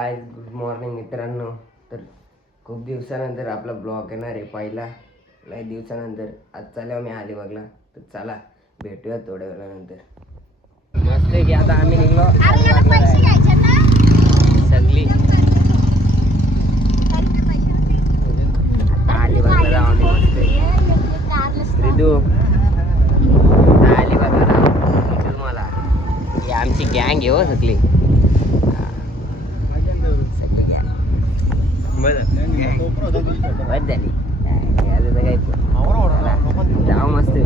आज good morning मित्रांनो. तर खूप दिवसानंतर आपला ब्लॉग येणार आहे पहिला. लई दिवसानंतर आज चालू मी अलिबागला. तर चला भेटूया थोड्या वेळानंतर. मस्त की आता आम्ही निघलो सगळी अलिबागला जाऊ आम्ही मस्त. रिदू अलिबागला जाऊ तुम्हाला. ही आमची गँग आहे हो सगळी. जाऊ मस्त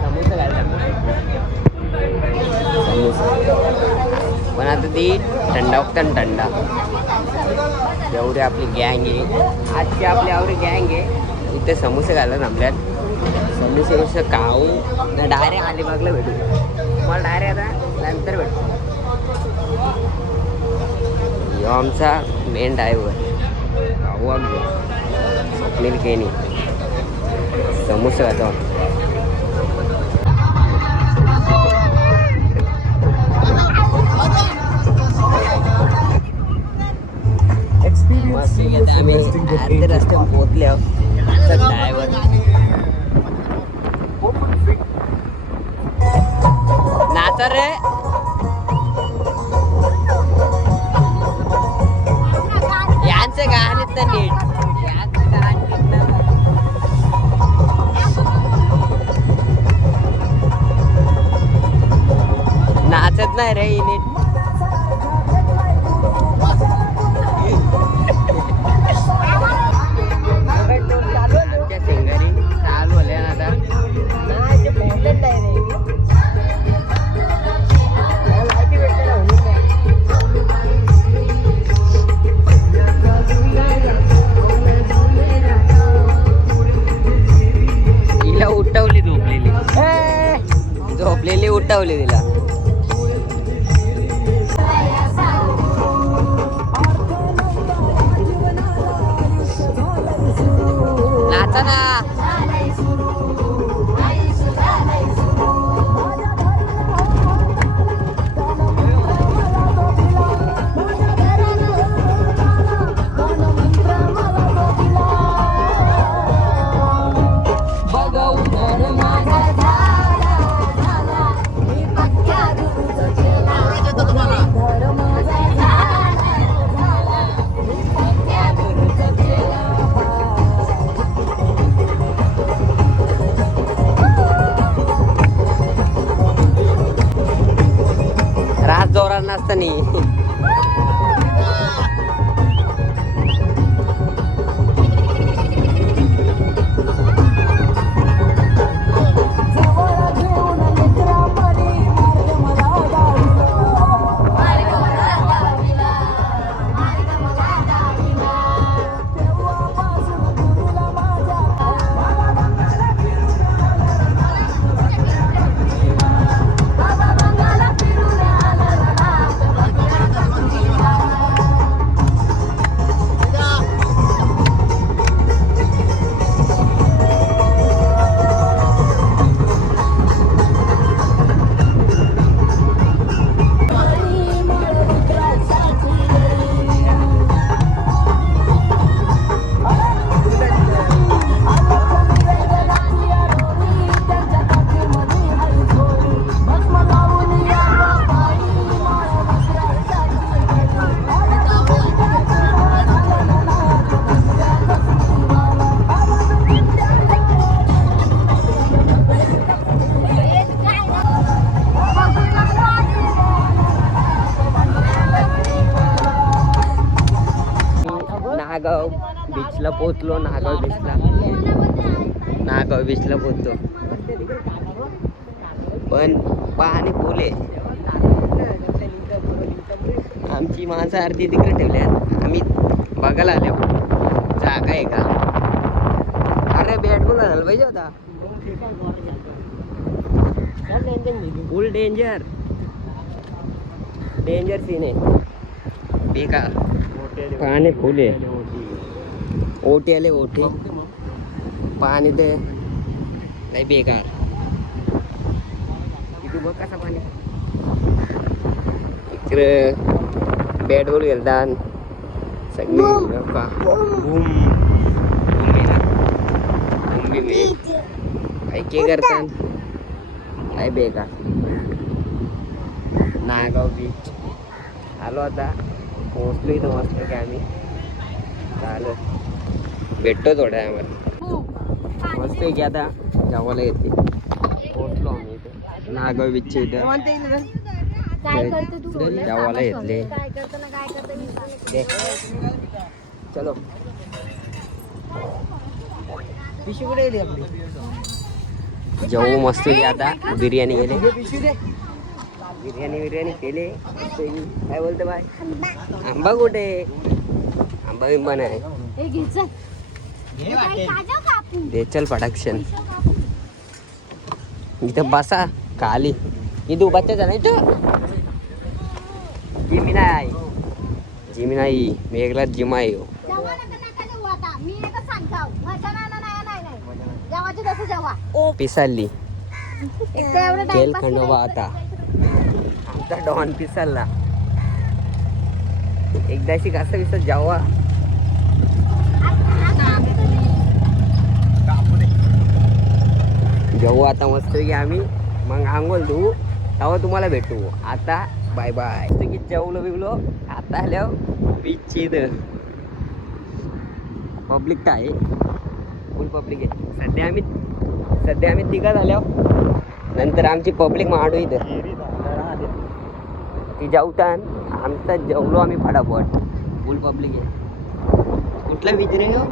समोसा पण आता ती थंडा थंडा एवढी आपली गँग आहे. आजची आपली एवढी गँग आहे. इथे समोसे घालत आपल्यात समोसे खाऊन डायरेक्ट अलिबागला भेटू. मला डायरेक्ट आता नंतर भेटतो. आमचा मेन ड्रायव्हर भाऊ आमचा स्वप्नील केनी. समोसा खातो आम्ही अर्धे रस्त्यात पोहोचले आहोत. ड्रायव्हर नाचा रे. यांचं गाणं तर नीट नाचत नाही रे नीट. आमच्या सिंगरी चालू होल्या ना आता. हिला उठवली झोपलेली उठवली तिला. नाचा ना. रात जोरात नसतानी नागाव बीचला पोहोचलो. नागाव बीचला पोहोचतो. पण पाणी फुल आहे. आमची माणसं अर्धी तिकडे ठेवल्या. आम्ही बघायला आलो जागा आहे का. अरे बॅट बॉल झाला पाहिजे होता. फुल डेंजर सीन आहे. बेकार पाणी फुल आहे. ओटी आले ओटी. पाणी ते नाही बेकार. इथे बघ कसा पाणी. इकडे बॅट बॉल खेळतात सगळी का काही के करतात काय बेकार. नागाव बीच आलो आता, पोहोचलो इथं मस्त की आम्ही. चालू भेटतो थोड्या वेळामध्ये मस्त की आता जेवायला येते. पोहोचलो आम्ही इथे नागाव बीचच्या इथं. जेवायला घेतले चलो. जेवू मस्त की आता बिर्याणी गेले. बिर्याणी केले. काय बोलते बाय? आंबा कुठे? आंबा बिंबा नाही. चल प्रोडक्शन इथं बसा खाली. इथं उभाच नाही तू. जिमी नाही मेघला जिमा आहे. पिसाली तेल खंडोबा आता आमचा डॉन पिसालला. एकदाशी कसं विसर जावा. जाऊ आता मस्त की आम्ही. मग आंघोळ धुवू तेव्हा तुम्हाला भेटू. आता बाय बाय. की जेवलो बिवलो आता आल्यावर बीचची इथं पब्लिक तर आहे, फुल पब्लिक आहे. सध्या आम्ही तिघा झाल्यावर नंतर आमची पब्लिक मांडू इथं ती जेवतान. आमचा जेवलो आम्ही फटाफट. फुल पब्लिक आहे. कुठला बीच रे हो?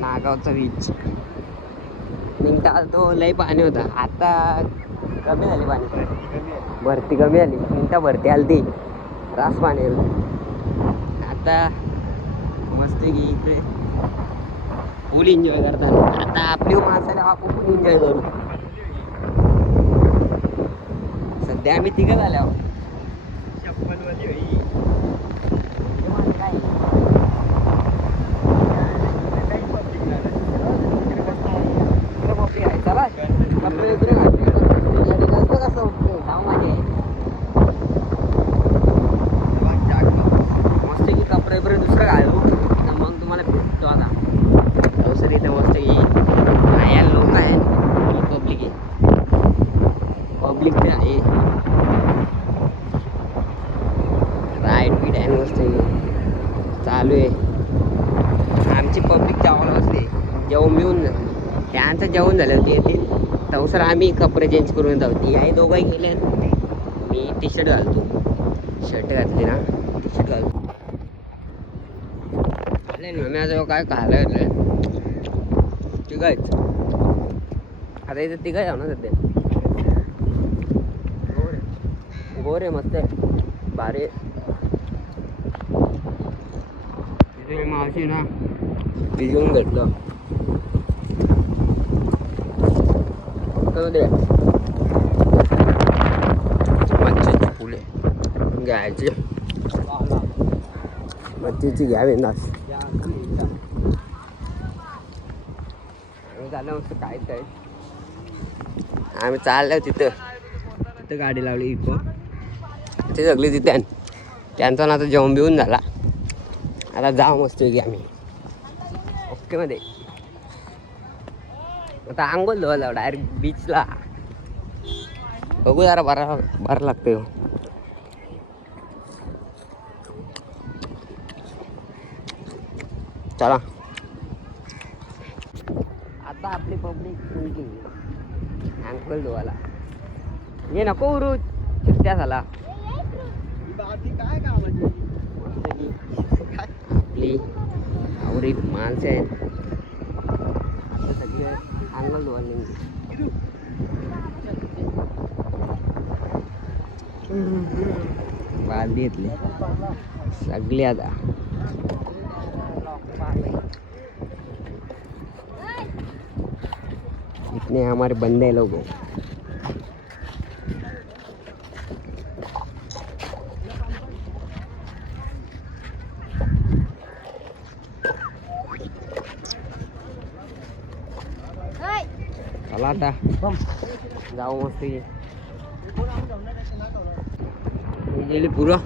नागावचा बीच. निघता तो लई पाणी होता. आता कमी झाली पाणी, भरती कमी झाली. निघता भरती आली ती रास पाणी. आता मस्त की इकडे फुल एन्जॉय करतात. आता आपली माणसाला आपण पण एन्जॉय करू. सध्या आम्ही तिघं झाल्यावर मस्त की कपडे बरं दुसरं घालू मग तुम्हाला भेटतो. आता अवसर इथं मस्त की बाया लोक आहेत. पब्लिक आहे. पब्लिक ते आहे. राईड बीड आहे मस्त चालू आहे. आमची पब्लिक जेवायला बसली. जेवून मिळून त्यांचं जेवण झालं होती येतील तवसर आम्ही कपडे चेंज करून जाऊ. ती आई दोघंही गेले. मी टी शर्ट घालतो. शर्ट घातली ना टी शर्ट घालतो. माझं काय खायला घेतलं तिघायच. आता इथं तिघा जाऊ ना सध्या. गोरे मस्त आहे भारी. तिथे मावशी ना भिजवून घेतलं. दे मच्छीची फुले घ्यायची. मच्छीची घ्यावी ना झालं मस्त. काय आम्ही चाललो तिथं गाडी लावली. इको ते सगळे तिथे त्यांचा ना आता जेवण बिवून झाला. आता जाऊ मस्त की आम्ही ओके मध्ये. आता आंघोळ धुवायला डायरेक्ट बीचला. बघू जरा बरं लागतंय. चला आता आपली पब्लिक आंघोळ धुवायला. ये नको उरू चित्त्या झाला. आपली आवडी माणसं आहेत. आता सगळे आंघोळ धुवायला बालदी घेतली सगळी. आता इतने हमारे बंदे लोग हैं. चला आता जाऊ मस्त. गेली पुरं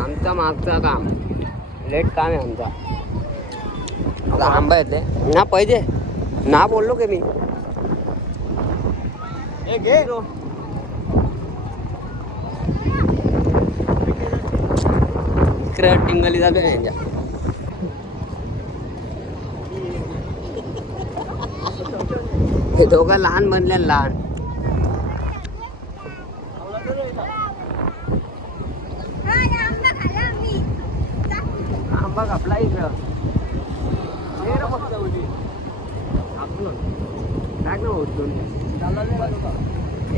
आमचा मागचा काम लेट काम आहे आमचा. आता आंबा येते ना पाहिजे ना बोललो की मी टिंगली चालू आहे यांच्या. हे दोघं लहान बनले लहान. आंबा कापला इकडं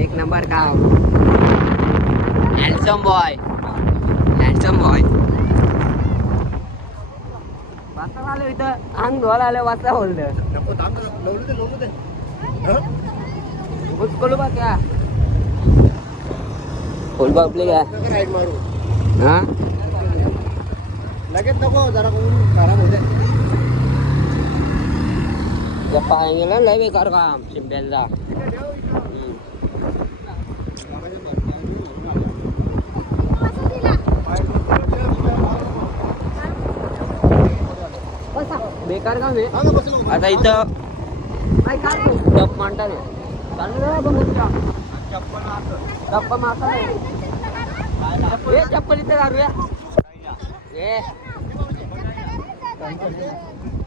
एक नंबर काम. हँडसम बॉय वाचता आलो इथं अंग धुवायला आलं वाचता बोललं बोलू बा क्या बोल बा आपले काय हा लगेच नको जरा खराब होते. पाहिजे लय बेकार काम चिंप्याचा. बेकार काम आहे. आता इथं टप मांडतात चप्पल इथे काढूया.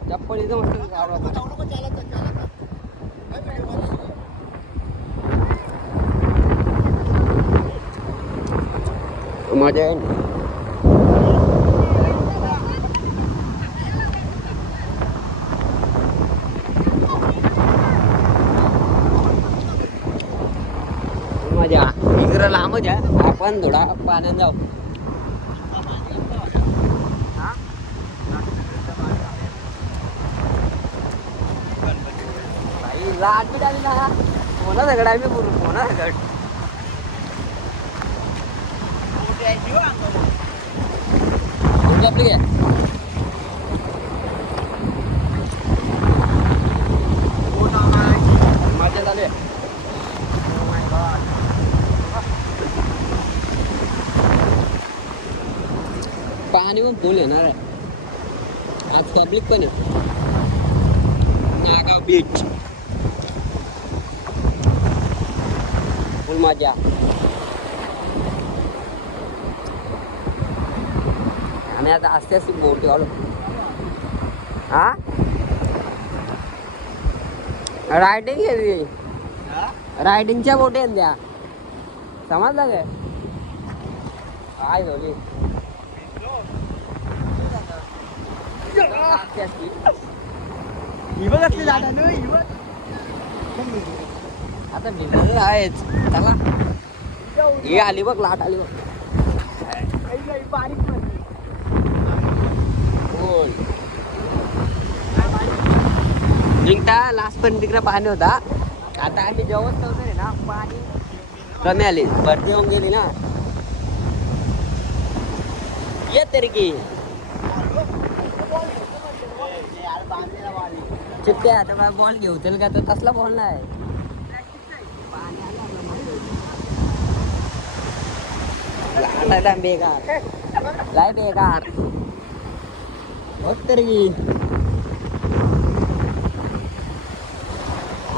चप्पल इथं मस्त मजा आहे. मजा इकडं लांबच आहे. आपण थोडा पाण्यात जाऊ. लाट बी टाकली ना कोणा दगड आहे मी बोलू कोणा दगड आपली आहे. मजा चालू आहे. पाणी पण फुल येणार आहे आज. पब्लिक पण आहे. नागाव बीच फुल मजा. आम्ही आता आस्ते आस्ते बोट आलो. हा रायडिंग आहे. रायडिंगच्या बोटी आहेत त्या समजलं काय काय झाली. आता भिजलेलं आहेच चला. ही आली बघ लाट आली बघ. जिंकता लास्ट पण तिकडे पाणी होता. आता आम्ही जेवण आहे ना पाणी कमी आली भरती होऊन गेली ना. येत तरी की चिपट्या आता बॉल घेऊ चल का. तो कसला बॉल नाही बेकार लाय बेकार होत तरी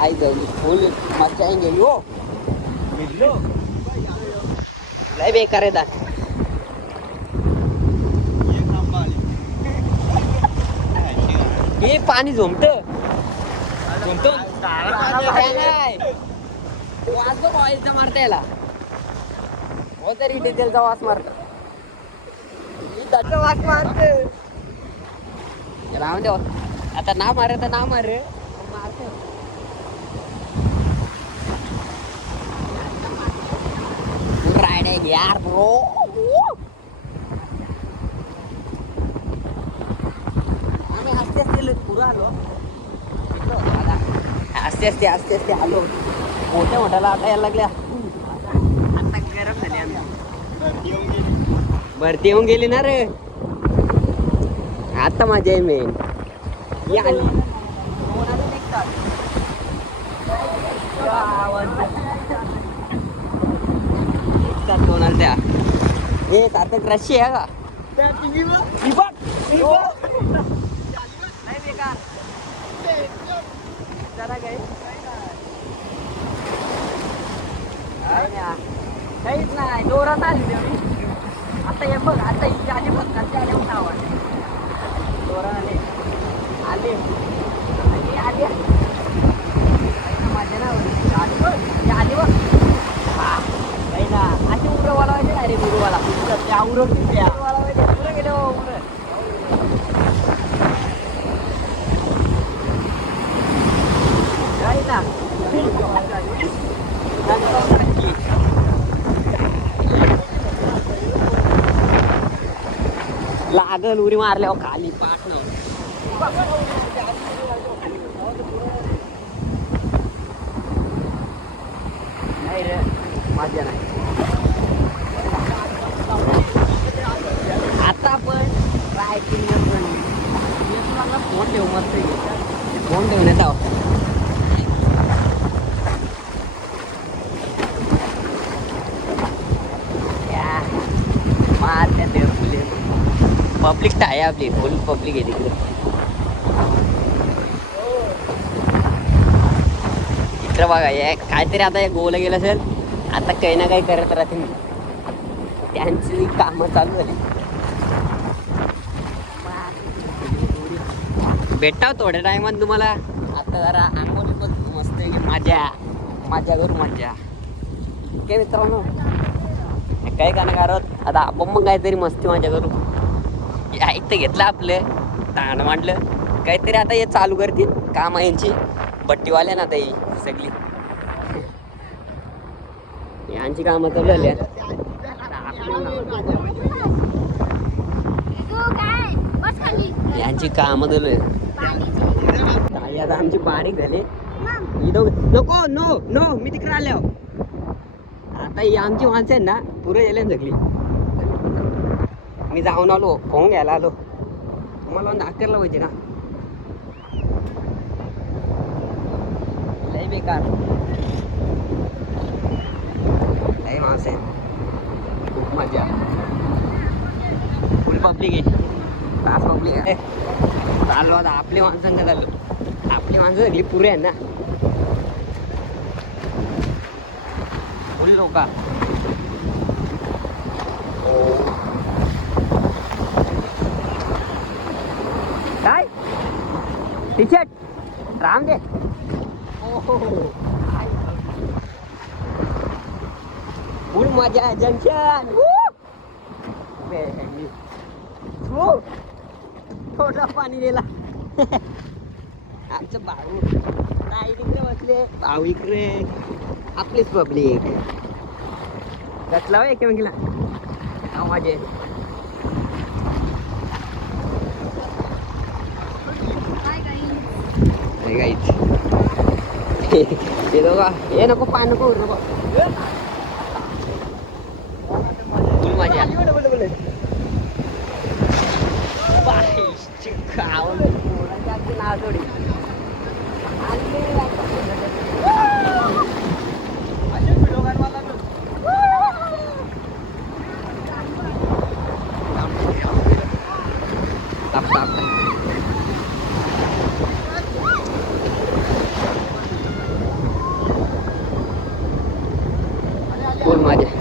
आई जाऊ फुल मजा आएंगे. हो लय बेकार आहे दा. हे पाणी झोमत वास बघ ऑइलचा मारता याला हो तरी डिझेलचा वास मारत वास मारत. राहून द्या आता ना मारे तर ना मारे मारते. रायडिंग यार ब्रो. आम्ही आस्ते आस्ते पुरं आलो. आस्ते आस्ते आस्ते आस्ते आलो. मोठ्या मोठ्याला आता यायला लागल्या. आता गरम झाले आम्ही. भरती येऊन गेली ना रे. आता मजा आहे मेन. ही आली दोन आल्या त्या हे सार्थक रशी आहे का नाही बेकार जरा काहीच नाही जोरात आली तेवढी आता हे बघ आता इथे आली बघ कसे आले म्हणून आवाज जोरात आले आली माझ्या ना आली बघ नाही ना अशी उरवाला पाहिजे ना रे उरवाला त्या उरवतील त्या उरवाला पाहिजे उरं गेले हो उरं काही ना लागल उरी मारल्यावर खाली पाठ न नाही रे माझ्या नाही आता आपण ट्राय केली फोन ठेवू मस्त फोन ठेवण्यात आहो पब्लिक आहे आपली फुल पब्लिक आहे तिकडे इकडे बघा या काहीतरी आता या गोला गेलं असेल आता काही ना काही करत राहतील त्यांची कामं चालू झाली भेटाव थोड्या टायमात तुम्हाला आता जरा आंघोळी पण मस्त आहे की माझ्या करू मजा काय मित्रांनो काही का नाही करत आता आपण मग काहीतरी मस्ती मजा करू ऐकतं घेतलं आपलं ताण मांडलं काहीतरी आता हे चालू करतील काम यांची भट्टीवाल्या ना आता ही सगळी यांची कामं चालू झाली यांची कामं चालू आहे आता आमची बारीक झाली नको नो नो मी तिकडे आल्यावर आता ही आमची माणसं आहेत ना पुरे गेले सगळी मी जाऊन आलो फोन घ्यायला आलो तुम्हाला दाखवला पाहिजे ना लय बेकार लय माणसं आहे खूप मजा फुल पब्लिक आहे तास पब्लिक आहे चाललो आता आपली माणसांना चाललो आपली माणसं सगळी पुरे आहे ना फुल लोक काय टी शर्ट राम दे फुल मजा जंक्शन थोडा पाणी दिला आमचं भाऊ नाही तिकडे बसले भाऊ इकडे आपलीच पब्लिक कसला एकमेकीला माझे हे दोघा हे नको पान नको नको माझ्या थोडी फुल माझ्या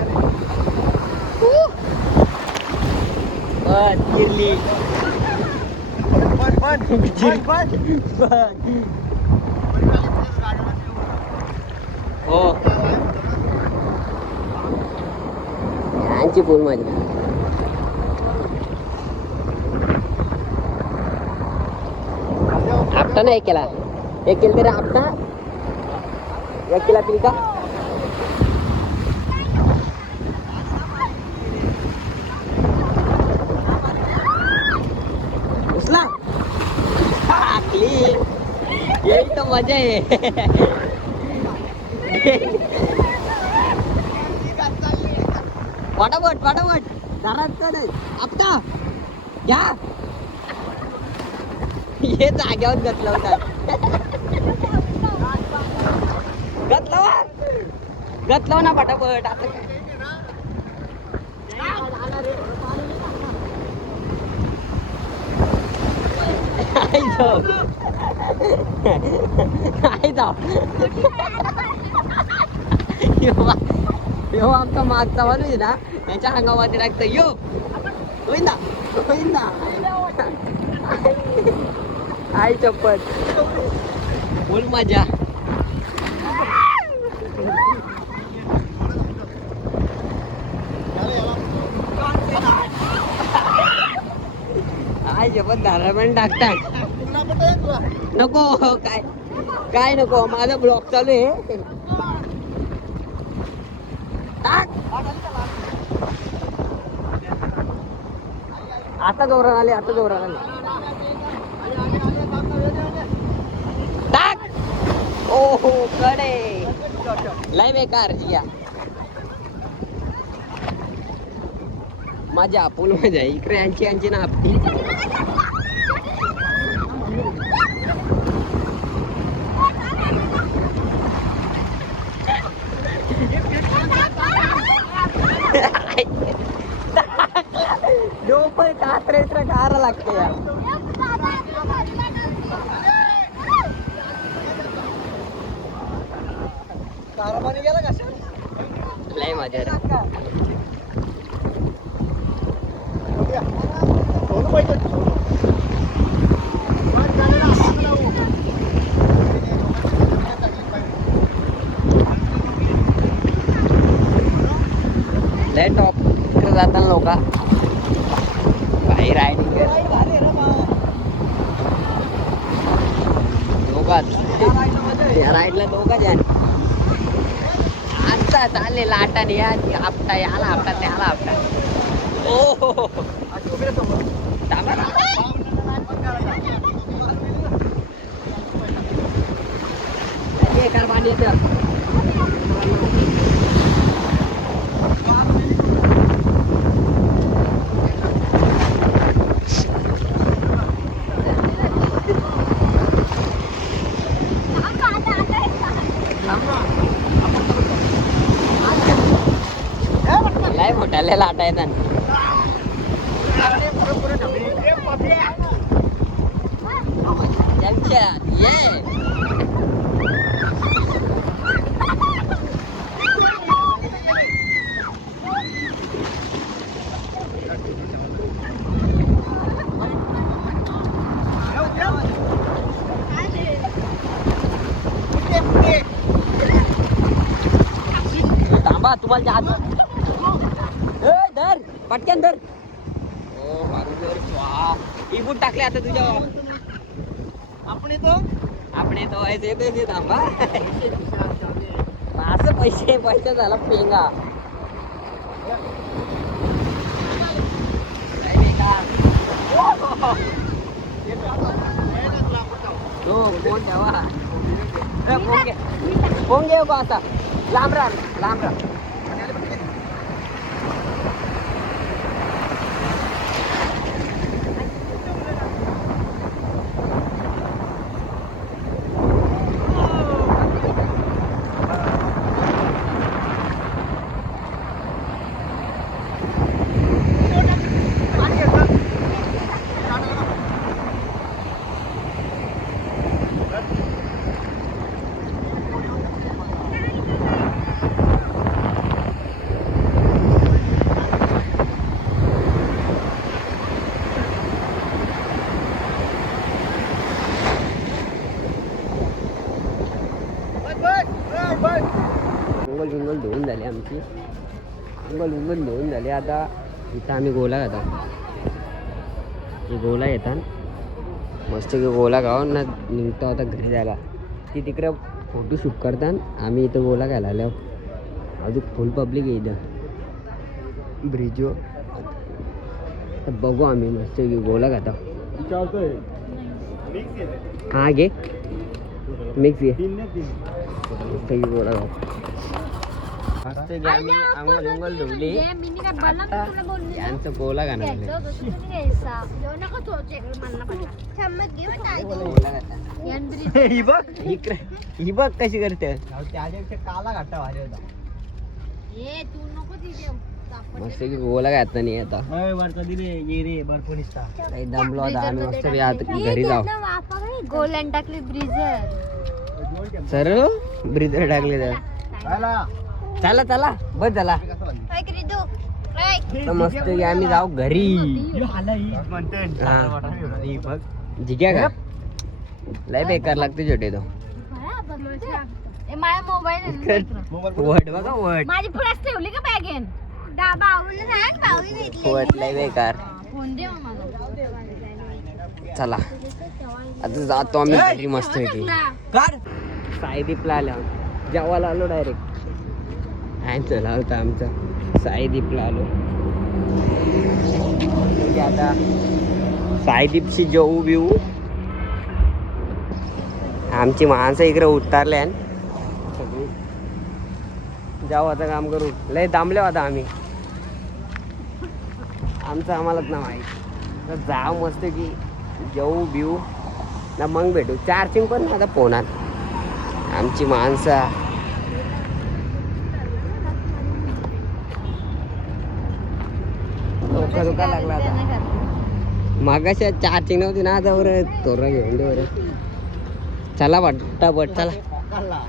गिरली हो यांची फुल माझी आपटा ना एक केला तरी आपटा एक केला तरी का उचला यही तो मजा आहे फटाफट घरात नाही आपटा या हे जाग्यावर घातलं होता घातलं ना फटाफट आता यो आमचा मागचा माणूस आहे ना त्याच्या अंगामध्ये लागतं यो होईन ना होईन ना आई चप्पल बोल मजा आई चप्पल धारा पण टाकतात नको काय काय नको माझा ब्लॉक चालू आहे आता जोरात आले आता जोरात आले टाक ओहो कडे लय बेकार या माझ्या पूल मजा इकडे यांची ना आपली डोपल कात्रे कारा लागते यार गेला कशा लय मजा लय टॉप जाताना लोक काही रायडिंग दोघात राईडला दोघा जण आता चालले लाटाने या आपटा याला आपटा त्याला आपटा ओ पाणी येतं लय मोठ्याला लाटा येतात ये थांबा तुम्हाला हात धर पटकन धर ओ ही बूट टाकले आता तुझ्या आपण येतो येते थांबा असं पैसे झाला पेंगा फोन ठेवा फोन घेऊ का आता लांब राहा अंगल धुवून झाली आमची अंगल धुवून झाली आता इथं आम्ही गोला खातो हे गोला येतात मस्त की गोला खाऊन ना निघतो आता घरी जायला ती तिकडे फोटो शूट करतात आम्ही इथं गोला खायला आलो अजून फुल पब्लिक आहे इथं ब्रिजवर तर बघू आम्ही मस्त की गोला खातो हा घे मिक्स घे मस्त की गोला खाऊ आम्ही अंगल धुवली यांचं गोला घालणार ही बघ कशी करते त्याच्यापेक्षा काला घाटा भारी होता मस्त की गोला घातला नाही आता काही दमलो आता आम्ही मस्त आता घरी जाऊ गोल्डन टाकली ब्रिजर सर ब्रिजर टाकले तर चला चला बस झाला तर मस्त की आम्ही जाऊ घरी जिग्या का लय बेकार लागते छोटे तो माझा मोबाईल वट बघा वट माझी पुढे ठेवली का बॅगेन वट लय बेकार फोन दे मला चला आता जातो आम्ही घरी मस्त पैकी साईदीपला आलो जेवायला आलो डायरेक्ट काय चला होता आमचा साईदीपला आलो आता साईदीपची जेऊ बिऊ आमची माणसं इकडे उतरल्या सगळी जाऊ आता काम करू लय दामले आता आम्ही आमचं आम्हालाच ना माहीत तर जाऊ मस्त की जेऊ बिऊ ना मग भेटू चार्जिंग पण नाही आता फोनात आमची माणसं धोका धोका लागला आता मागाशी चार्जिंग नव्हती ना आता बरं तोरण घेऊन दे बरं चला पटापट चला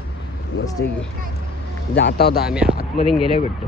मस्त की जाता होता आम्ही आतमध्ये गेले भेटतो